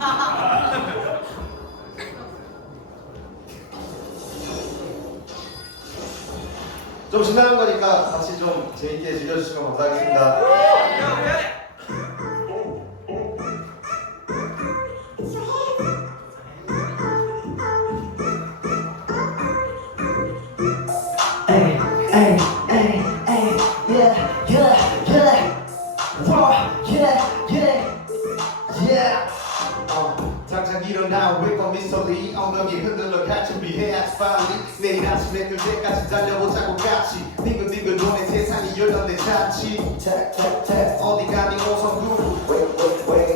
좀 신나는 거니까 같이 좀 재밌게 즐겨주시면 감사하겠습니다. Ay, ay, yeah, yeah, yeah. 어, 당장 일어나 wake up 미소리 엉덩이 흔들러 같이 비해야지 빨리 내일 아침에 뜰 때까지 달려보자고 같이. 빙글빙글 도는 세상이 열렸네 tap, tap. 어디 가니 오성구.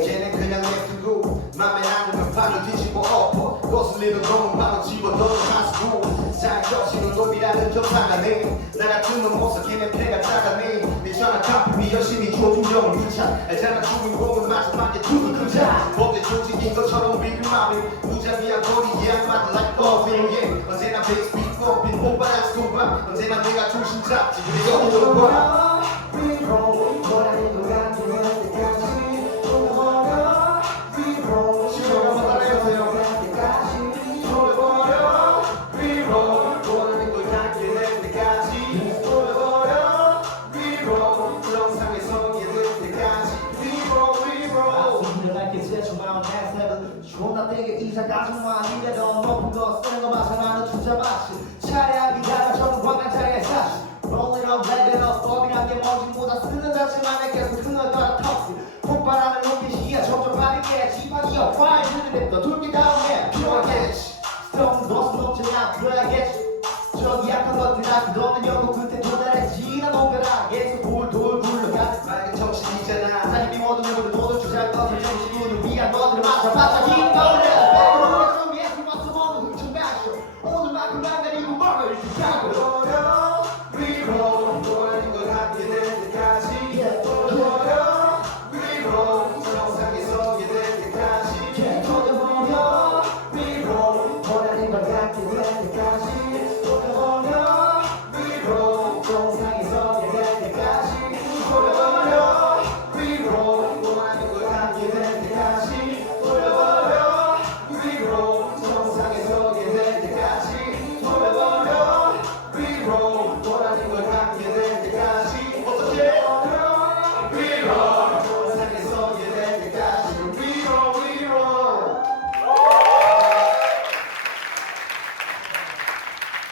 걔는 그냥 냅두고 맘에 안 들면 판을 뒤집어 엎어. 거슬리는 놈은 바로 집어넣어 하수구 잘 거시는 놈이라는 점상하네 나 같은 놈 걔네 배가 작아네. 내 전화 카피 열심히 조준경을 부차 알잖아 주인공은 마지막에 두고 등장 법대 조직인 것처럼 비빔마비 무자비한 거리 양마다 like loving yeah 언제나 베이스 빅 펌핑 오빠랑 스톱밥 언제나 내가 중심 잡지. 그래서 오는 거야 존나 되게 이상 가슴만 이래 더 높은 거 쓰는 거 마상 나는 투자 마시 차례하기 달라 저는 관광차의 사실. Rolling up, level up, 법이란 게 뭔지보다 쓰는 자체만의 계속 흘러가라 턱스 폭발하는 로켓이야 점점 지방이야 fire 들리는 더 돌기 다음에 필요하겠지 Stone boss 넘쳐나 그래야겠지 저기 약한 것들 앞에 너는 영국